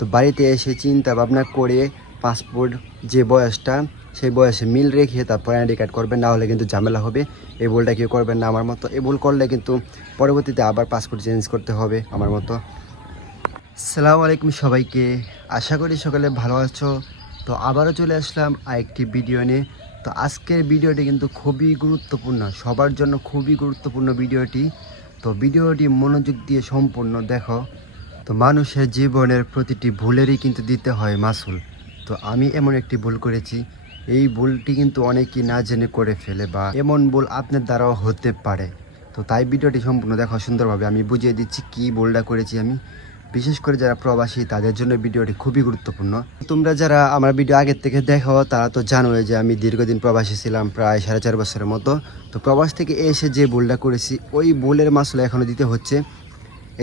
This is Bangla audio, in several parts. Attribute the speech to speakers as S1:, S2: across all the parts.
S1: তো বাড়িতে এসে চিন্তা ভাবনা করে পাসপোর্ট যে বয়সটা, সেই বয়সে মিল রেখে তারপর আইডি কার্ড করবেন, না হলে কিন্তু ঝামেলা হবে। এই ভুলটা কেউ করবেন না আমার মতো। এই ভুল করলে কিন্তু পরবর্তীতে আবার পাসপোর্ট চেঞ্জ করতে হবে আমার মতো। সালামু আলাইকুম সবাইকে। আশা করি সকালে ভালো আছো। তো আবারও চলে আসলাম আরেকটি ভিডিও নিয়ে। তো আজকের ভিডিওটি কিন্তু খুবই গুরুত্বপূর্ণ, সবার জন্য খুবই গুরুত্বপূর্ণ ভিডিওটি। তো ভিডিওটি মনোযোগ দিয়ে সম্পূর্ণ দেখো। তো মানুষের জীবনের প্রতিটি ভুলেরই কিন্তু দিতে হয় মাসুল। তো আমি এমন একটি ভুল করেছি, এই ভুলটি কিন্তু অনেকেই না জেনে করে ফেলে বা এমন ভুল আপনার দ্বারাও হতে পারে। তো তাই ভিডিওটি সম্পূর্ণ দেখো সুন্দরভাবে আমি বুঝিয়ে দিচ্ছি কি ভুলটা করেছি আমি। বিশেষ করে যারা প্রবাসী, তাদের জন্য ভিডিওটি খুবই গুরুত্বপূর্ণ। তোমরা যারা আমার ভিডিও আগের থেকে দেখো, তারা তো জানোই যে আমি দীর্ঘদিন প্রবাসী ছিলাম, প্রায় সাড়ে চার বছরের মতো। তো প্রবাস থেকে এসে যে ভুলটা করেছি, ওই ভুলের মাসুল এখনও দিতে হচ্ছে।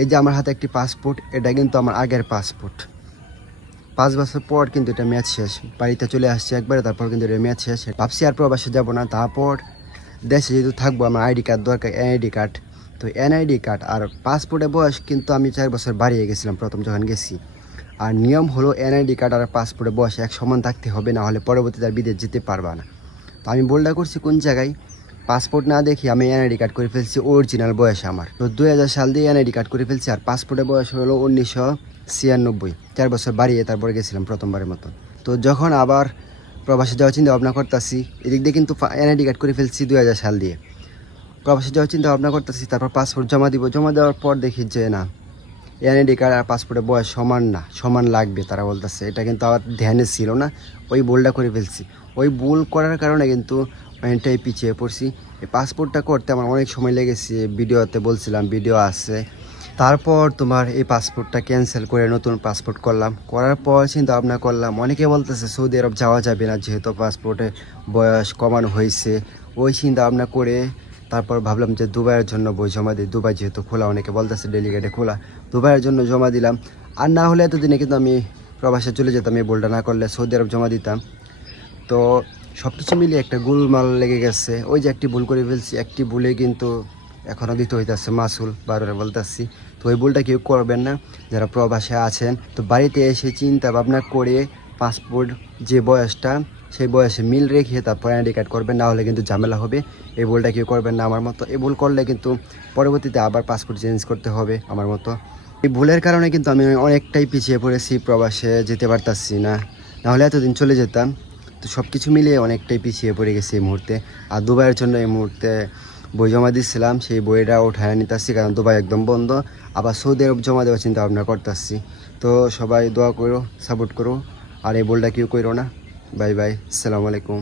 S1: এই যে আমার হাতে একটি পাসপোর্ট এটা কিন্তু আমার আগের পাসপোর্ট পাঁচ বছর পর কিন্তু এটা ম্যাচ শেষ। বাড়িতে চলে আসছে একবারে, তারপর কিন্তু এটা ম্যাচ শেষ। ভাবছি আর প্রবাসে যাব না, তারপর দেশে যেহেতু থাকব, আমার আইডি কার্ড দরকার এনআইডি কার্ড তো এনআইডি কার্ড আর পাসপোর্টের বয়স কিন্তু আমি চার বছর বাড়িয়ে গেছিলাম প্রথম যখন গেছি। আর নিয়ম হলো এনআইডি কার্ড আর পাসপোর্টের বয়স এক সমান থাকতে হবে, না হলে পরবর্তীতে আর বিদেশ যেতে পারবা না। তো আমি বলটা করছি কোন জায়গায়? পাসপোর্ট না দেখি আমি এনআইডি কার্ড করে ফেলছি অরিজিনাল বয়স আমার। তো দুই হাজার সাল দিয়ে এনআইডি কার্ড করে ফেলছি, আর পাসপোর্টের বয়স হলো উনিশশো ছিয়ানব্বই। চার বছর বাড়িয়ে তারপরে গেছিলাম প্রথমবারের মতো। তো যখন আবার প্রবাসে যাওয়ার চিন্তা ভাবনা করতেছি, এদিক দিয়ে কিন্তু এনআইডি কার্ড করে ফেলছি দুই হাজার সাল দিয়ে। প্রবাসে যাওয়ার চিন্তা ভাবনা করতেছি, তারপর পাসপোর্ট জমা দিব। জমা দেওয়ার পর দেখি যে না এনআইডি কার্ড আর পাসপোর্টের বয়স সমান না, সমান লাগবে তারা বলতেছে। এটা কিন্তু আমার ধ্যানে ছিল না, ওই ভুলটা করে ফেলছি। ওই ভুল করার কারণে কিন্তু অনেকটাই পিছিয়ে পড়ছি। এই পাসপোর্টটা করতে আমার অনেক সময় লেগেছে, ভিডিওতে বলছিলাম, ভিডিও আছে। তারপর তোমার এই পাসপোর্টটা ক্যান্সেল করে নতুন পাসপোর্ট করলাম। করার পর চিন্তা ভাবনা করলাম, অনেকে বলতেছে সৌদি আরব যাওয়া যাবে না, যেহেতু পাসপোর্টে বয়স কমানো হয়েছে। ওই চিন্তা ভাবনা করে তারপর ভাবলাম যে দুবাইয়ের জন্য বই জমা দিই। দুবাই যেহেতু খোলা, অনেকে বলতেছে ডেলিগেটে খোলা। দুবাইয়ের জন্য জমা দিলাম। আর না হলে এতদিনে কিন্তু আমি প্রবাসে চলে যেতাম, এই বলটা না করলে সৌদি আরব জমা দিতাম। তো সব কিছু মিলিয়ে একটা গোলমাল লেগে গেছে। ওই যে একটি ভুল করে ফেলছি, একটি ভুলে কিন্তু এখনও দিতে হইতেছে মাসুল বারবার বলতেছি। তো ওই ভুলটা কেউ করবেন না, যারা প্রবাসে আছেন। তো বাড়িতে এসে চিন্তা ভাবনা করে পাসপোর্ট যে বয়সটা সেই বয়সে মিল রেখে তারপর আইডি কার্ড করবেন, না হলে কিন্তু ঝামেলা হবে। এই ভুলটা কেউ করবেন না আমার মতো। এই ভুল করলে কিন্তু পরবর্তীতে আবার পাসপোর্ট চেঞ্জ করতে হবে আমার মতো। এই ভুলের কারণে কিন্তু আমি অনেকটাই পিছিয়ে পড়েছি, প্রবাসে যেতে পারতাছি না। নাহলে এতদিন চলে যেতাম। তো সব কিছু মিলিয়ে অনেকটাই পিছিয়ে পড়ে গেছে এই মুহূর্তে। আর দুবাইয়ের জন্য এই মুহূর্তে বই জমা দিচ্ছিলাম সেই বইটা উঠায় নিতেছি কারণ দুবাই একদম বন্ধ। আবার সৌদি আরব জমা দেওয়ার চিন্তা ভাবনা করতেছি। তো সবাই দোয়া করো, সাপোর্ট করো। আর এই বলটা কেউ করো না। বাই বাই আসসালামু আলাইকুম।